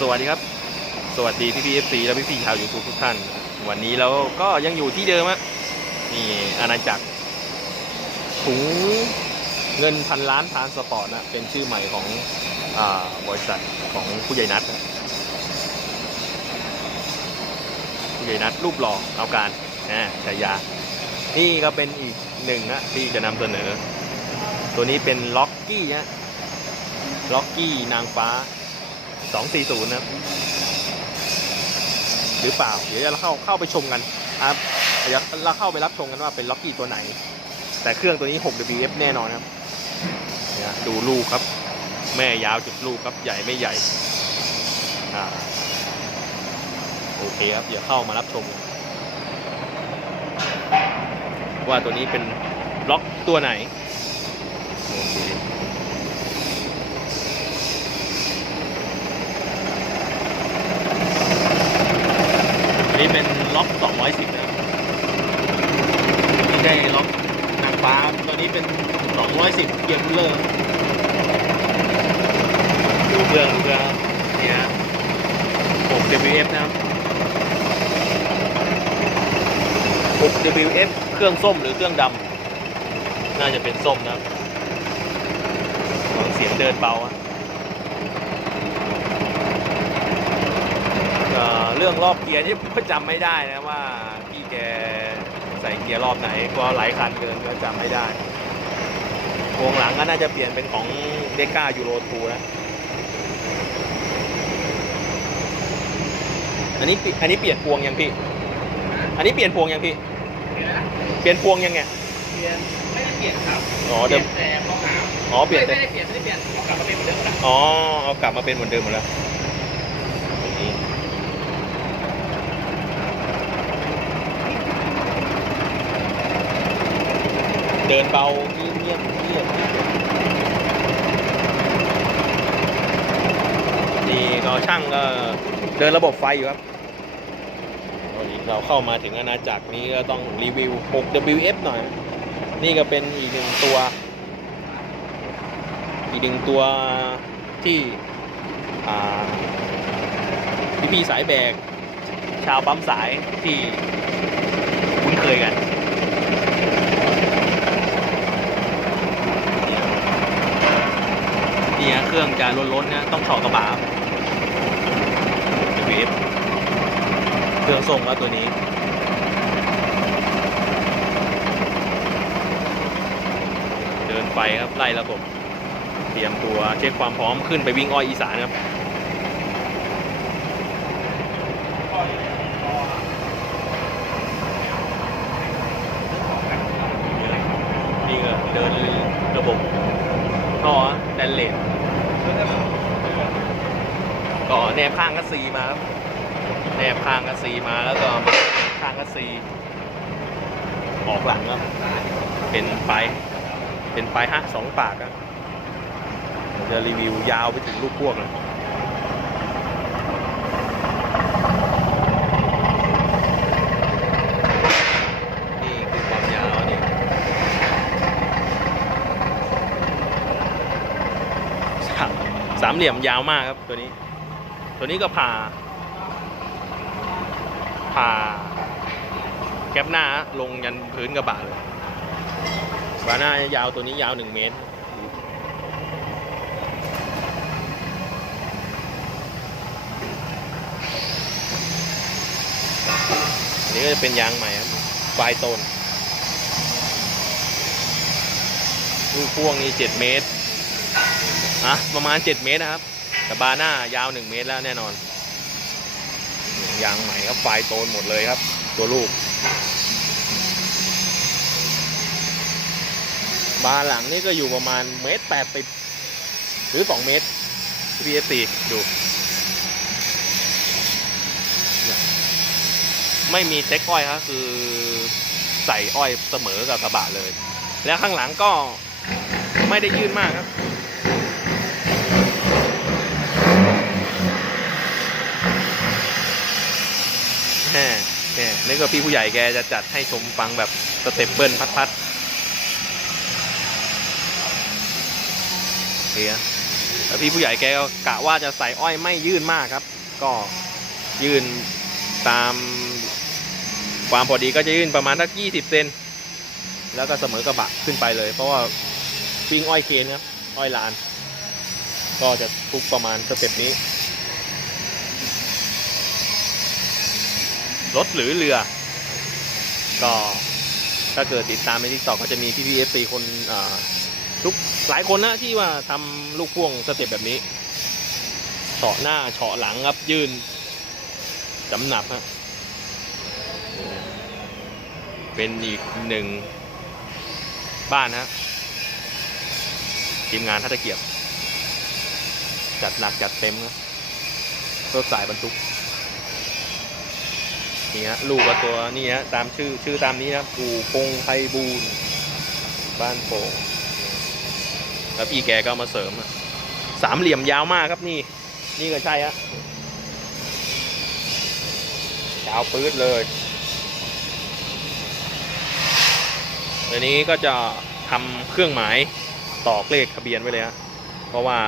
สวัสดีครับ สวัสดีพี่พีเอฟซีและพี่พีชาวยูทูบทุกท่าน วันนี้เราก็ยังอยู่ที่เดิมอะนี่อาณาจักรถุงเงินพันล้านทานสปอร์ตนะ เป็นชื่อใหม่ของอบริษัทของผู้ใหญ่นัดผู้ใหญ่นัดรูปหล่อเอาการนะฉายา นี่ก็เป็นอีกหนึ่งนะที่จะนำเสนอ ตัวนี้เป็นล็อกกี้นะล็อกกี้นางฟ้า 240นะครับหรือเปล่า เดี๋ยวเราเข้าเข้าไปชมกันครับเดี๋ยวเราเข้าไปรับชมกันว่าเป็นล็อกกี้ตัวไหน แต่เครื่องตัวนี้ 6WF แน่นอนครับเนี่ยดูลูกครับ แม่ยาวจุดลูกครับใหญ่ไม่ใหญ่อ่าโอเคครับ เดี๋ยวเข้ามารับชม ว่าตัวนี้เป็นล็อกตัวไหน โอเค อั นี้เป็นล็อก 210 นะครับไม่ใช่ล็อกนางฟ้า ตัวนี้เป็น 210 เกียร์คูลเลอร์ดูเบื้องดูเบื้องเนี่ย 6WF นะครับ 6WF เครื่องส้มหรือเครื่องดำ น่าจะเป็นส้มนะครับเสียงเดินเบาอะ เอ่อเรื่องรอบเกียร์นี่ผมก็จำไม่ได้นะว่าพี่แกใส่เกียร์รอบไหนก็หลายคันเกินก็จำไม่ได้วงหลังก็น่าจะเปลี่ยนเป็นของเดก้ายูโรทูนะอันนี้ปิอันนี้เปลี่ยนพวงยังพี่ อันนี้เปลี่ยนพวงยังพี่ เปลี่ยนพวงยังไงเปลี่ยนไม่ได้เปลี่ยนครับ อ๋อเดิมปลี่ยนแต่พอหามอ๋อเปลี่ยนไม่แต่ไม่ได้เปลี่ยนไม่ได้เปลี่ยนเอากลับมาเป็นเหมือนเดิมครับอ๋อเอากลับมาเป็นเหมือนเดิมหมดแล้วนี่ เดินเบาเงียบเงียบเงียบนี่ก็ช่างก็เดินระบบไฟอยู่ครับวันนี้เราเข้ามาถึงอาณาจักรนี้ก็ต้องรีวิว 6WF หน่อย นี่ก็เป็นอีกหนึ่งตัว อีกหนึ่งตัวที่พี่พี่ๆสายแบก ชาวปั๊มสายที่คุ้นเคยกัน นี่ฮะ เครื่องจะล้นๆนะต้องเฉาะกระบะเวฟเครื่องส่งแล้วตัวนี้เดินไปครับไล่ระบบ เตรียมตัวเช็คความพร้อมขึ้นไปวิ่งอ้อยอีสานครับนี่ก็เดินระบบท่อแดนเลน ก็แนบข้างกัสซีมาครับแนบข้างกัสซีมาแล้วก็มาข้างกัสซีออกหลังครับเป็นปลายเป็นปลายฮะสองปากครับจะรีวิวยาวไปถึงลูกพวกเลยนี่คือความยาวนี่ สามสาม เหลี่ยมยาวมากครับตัวนี้ ตัวนี้ก็ผ่า ผ่า แก๊ปหน้าลงยันพื้นกระบะเลยบาหน้ายาวตัวนี้ยาวหนึ่งเมตรอันนี้ก็จะเป็นยางใหม่ครับปลายต้นลูกพ่วงนี่เจ็ดเมตร อะประมาณ 7 เมตรนะครับ แต่บาร์หน้ายาว 1 เมตรแล้วแน่นอน ยางใหม่ครับไฟโตนหมดเลยครับ ตัวลูก บาร์หลังนี่ก็อยู่ประมาณเมตรแปดสิบหรือ 2 เมตร PFC ดู ไม่มีเต็กอ้อยครับคือใส่อ้อยเสมอกับกระบะเลย แล้วข้างหลังก็ไม่ได้ยืดมากครับ แหมแหมนึกว่าพี่ผู้ใหญ่แกจะจัดให้ชมฟังแบบสเต็ปเปิลพัดๆเฮียแต่พี่ผู้ใหญ่แกก็กะว่าจะใส่อ้อยไม่ยื่นมากครับ ก็ยื่นตามความพอดีก็จะยื่นประมาณสัก20เซนแล้วก็เสมอกระบะขึ้นไปเลย เพราะว่าวิ่งอ้อยเคนครับอ้อยลาน ก็จะทุกประมาณสเต็ปนี้ รถหรือเรือ ก็ถ้าเกิดติดตามในทิกตอกก็จะมีพี่พีเอฟซีคนอ่าทุกหลายคนนะที่ว่าทำลูกพ่วงสเต็ปแบบนี้เฉาะหน้าเฉาะหลังครับยืนจำหนับฮะเป็นอีกหนึ่งบ้านฮะทีมงานทัตะเกียบ จัดหนักจัดเต็มครับรถสายบรรทุก นี่ฮะลูกก็ตัวนี่ฮะตามชื่อชื่อตามนี้นะครับปู่พงไพบูลบ้านโป่งแล้วพี่แกก็มาเสริมสามเหลี่ยมยาวมากครับนี่ นี่ก็ใช่ฮะยาวปื๊ดเลยอันนี้ก็จะทำเครื่องหมายตอกเลขทะเบียนไว้เลยฮะเพราะว่า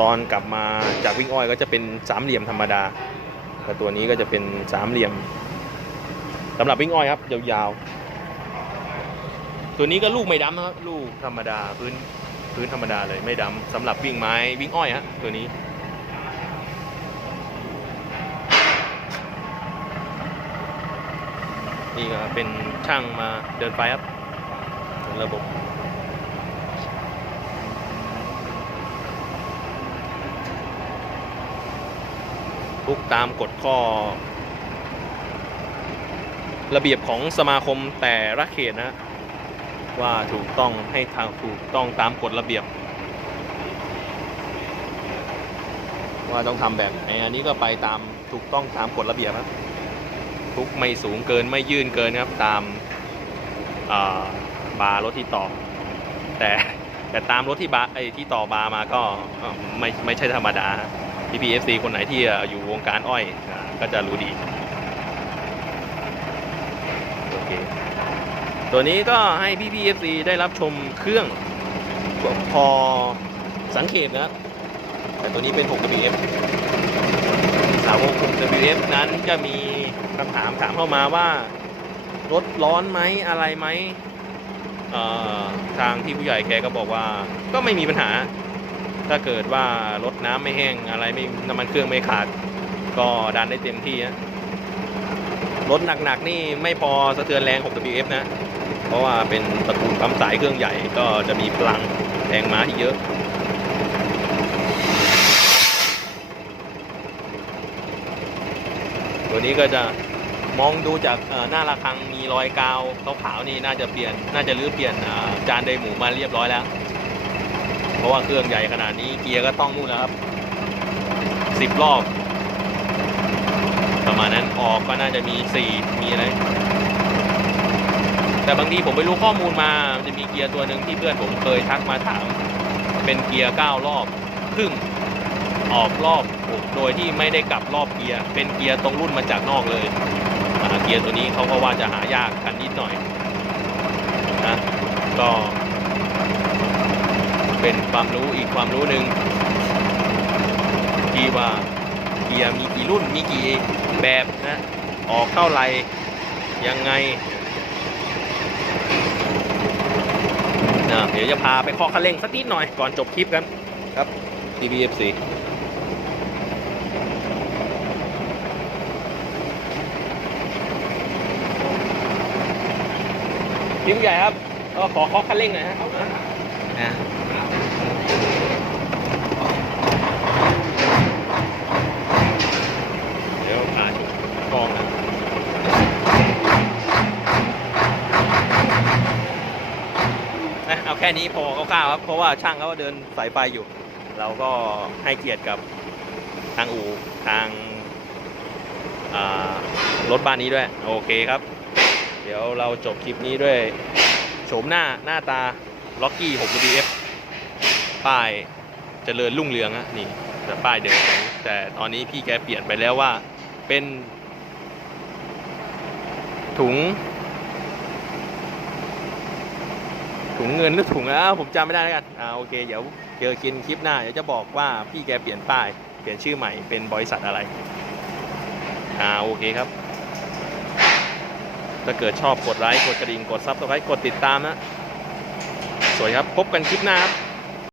ตอนกลับมาจากวิ่งอ้อยก็จะเป็นสามเหลี่ยมธรรมดา แต่ตัวนี้ก็จะเป็นสามเหลี่ยมสำหรับวิ่งอ้อยครับ ยาวๆ ตัวนี้ก็ลูกไม่ดำนะครับลูกธรรมดาพื้นพื้นธรรมดาเลยไม่ดำสำหรับวิ่งไม้วิ่งอ้อยฮะตัวนี้นี่ก็เป็นช่างมาเดินไฟครับระบบ ทุกตามกฎข้อ ระเบียบของสมาคมแต่ละเขตนะว่าถูกต้องให้ทางถูกต้องตามกฎระเบียบ ว่าต้องทำแบบไหนอันนี้ก็ไปตามถูกต้องตามกฎระเบียบครับทุกไม่สูงเกินไม่ยื่นเกินครับตามาบาร์รถที่ต่อ แต่แต่ตามรถที่บาร์ไอ้ที่ต่อบาร์มาก็ก็ไม่ไม่ใช่ธรรมดานะ พี่พีเอฟซีคนไหนที่อยู่วงการอ้อยก็จะรู้ดีโอเคตัวนี้ก็ให้พี่พีเอฟซีได้รับชมเครื่องพอสังเกตนะแต่ตัวนี้เป็น 6WF สาวก 6WF นั้นจะมีคำถามถามเข้ามาว่ารถร้อนไหมอะไรไหมทางที่ผู้ใหญ่แกก็บอกว่าก็ไม่มีปัญหา ถ้าเกิดว่ารถน้ำไม่แห้งอะไรไม่น้ำมันเครื่องไม่ขาด ก็ดันได้เต็มที่ฮะรถหนักๆนี่ไม่พอสะเทือนแรง 6WF นะ เพราะว่าเป็นตระกูลปั๊มสายเครื่องใหญ่ก็จะมีพลังแรงม้าที่เยอะตัวนี้ก็จะมองดูจากหน้าระฆังมีรอยกาวขาวๆนี่น่าจะเปลี่ยน น่าจะรื้อเปลี่ยนจานไดหมูมาเรียบร้อยแล้ว เพราะว่าเครื่องใหญ่ขนาดนี้เกียร์ก็ต้องนู่นแล้วครับสิบรอบ ประมาณนั้นออกก็น่าจะมีสี่มีอะไร แต่บางทีผมไปรู้ข้อมูลมามันจะมีเกียร์ตัวหนึ่งที่เพื่อนผมเคยทักมาถาม เป็นเกียร์เก้ารอบครึ่งออกรอบโดยที่ไม่ได้กลับรอบเกียร์เป็นเกียร์ตรงรุ่นมาจากนอกเลยเกียร์ตัวนี้เขาก็ว่าจะหายากกันนิดหน่อยนะก็ เป็นความรู้อีกความรู้หนึ่งที่ว่าเกียร์มีกี่รุ่นมีกี่แบบนะออกเท่าไหร่ยังไงนะเดี๋ยวจะพาไปเคาะคันเร่งสักนิดหน่อยก่อนจบคลิปกันครับ TBFC ทีมใหญ่ครับก็ขอเคาะคันเร่งหน่อยฮะนะ เดี๋ยวอ่านกองนะนะเอาแค่นี้พอคร่าวๆครับ เพราะว่าช่างเขาเดินสายไฟอยู่ เราก็ให้เกียรติกับทางอู่ทางรถบ้านนี้ด้วย โอเคครับ เดี๋ยวเราจบคลิปนี้ด้วยโฉมหน้าหน้าตาล็อกกี้ 6WF ป้ายเจริญรุ่งเรืองอะนี่แต่ป้ายเดิมแต่ตอนนี้พี่แกเปลี่ยนไปแล้วว่าเป็นถุง ถุงเงินหรือถุงอ้าวผมจำไม่ได้แล้วกันอ่าโอเคเดี๋ยวเจอกินคลิปหน้าเดี๋ยวจะบอกว่าพี่แกเปลี่ยนป้าย เปลี่ยนชื่อใหม่เป็นบริษัทอะไรอ่าโอเคครับ ถ้าเกิดชอบกดไลค์กดกระดิ่งกดซับสไครต์กดติดตามนะ สวยครับพบกันคลิปหน้าครับ